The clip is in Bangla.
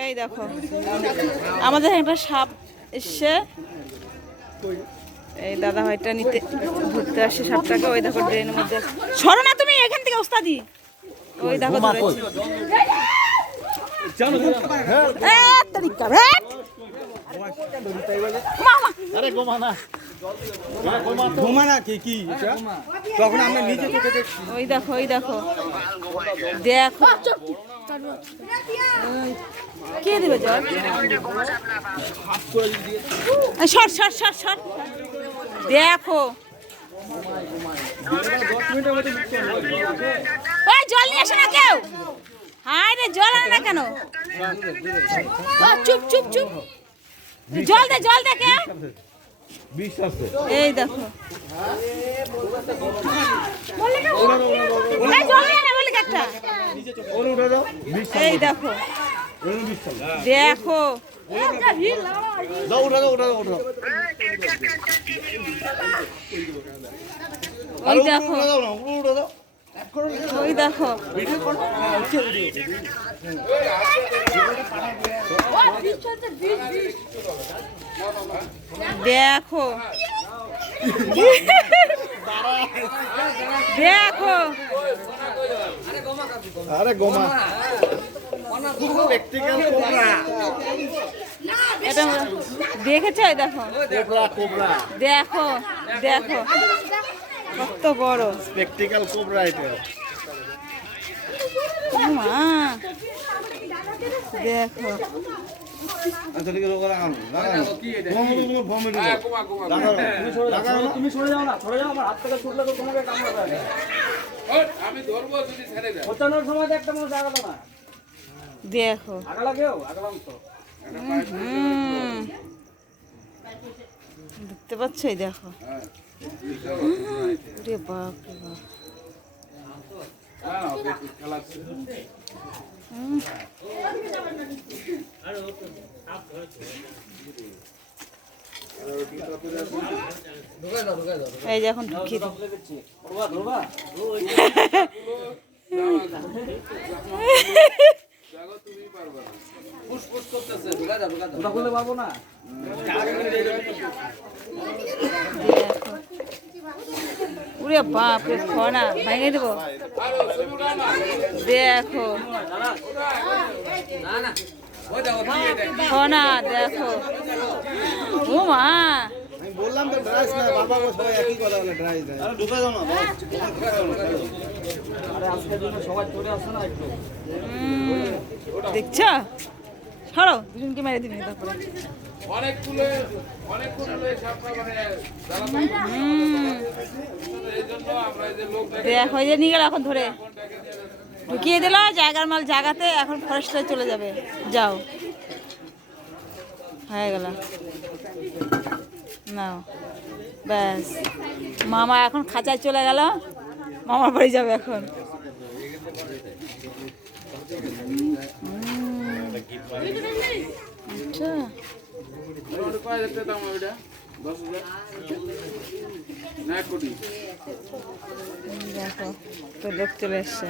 এই দেখো আমাদের একটা সাপ এসছে, এই দাদা ভাইটা নিতে ধরতে আসছে সাপটাকে। ওই দেখো ড্রেনের মধ্যে, সরো না তুমি এখান থেকে ওস্তাদি। ওই দেখো ওই দেখো ওই দেখো দেখো কে দেবে জল? সর সর সর সর দেখো ওই জল নিয়ে আসে না কেউ। হায় রে জল আনে না কেন? চুপ চুপ চুপ, জল দে কে? এই দেখো এই দেখো দেখো ওই দেখো ওই দেখো দেখো দেখো আরে গোমা এটা দেখেছো? দেখো দেখো দেখো কত বড় স্পেকটিক্যাল কোবরা এটা। মা দেখো আচ্ছা ঠিক আছে, ওরা আনো তুমি সরে যাও না, সরে যাও, আমার হাত থেকে ছুটলে তো তোমাকে কামড়াবে। আমি ধরবো যদি ছেড়ে দাও। পচানোর সময় একটা মানুষ আগালো না, দেখো আগালা কেউ আগালাম তো। দেখতে পাচ্ছ? এই দেখো রে বাপ রে বাপ। এই যে এখন ঢুকিয়ে দাও। উরে বাপ রে, খনা ভেঙে দেবো। দেখো খনা দেখো, ও মা বললাম তো ড্রাইস না, বাবা সবাই একই কথা বলে ড্রাইস না। আরে ঢুকে দাও না আরে আজকের জন্য সবাই চলে আসছে না একটু। দেখছো? সরো, দুজনকে মেরে দিবি তারপরে। দেখো এই যে নিয়ে গেল, এখন ধরে ঢুকিয়ে দিল জায়গার মাল জায়গাতে। এখন ফরেস্টে চলে যাবে, যাও হয়ে গেল। নাও ব্যাস, মামা এখন খাঁচায় চলে গেল, মামার বাড়ি যাবে এখন। দেখো তো লোক চলে এসছে।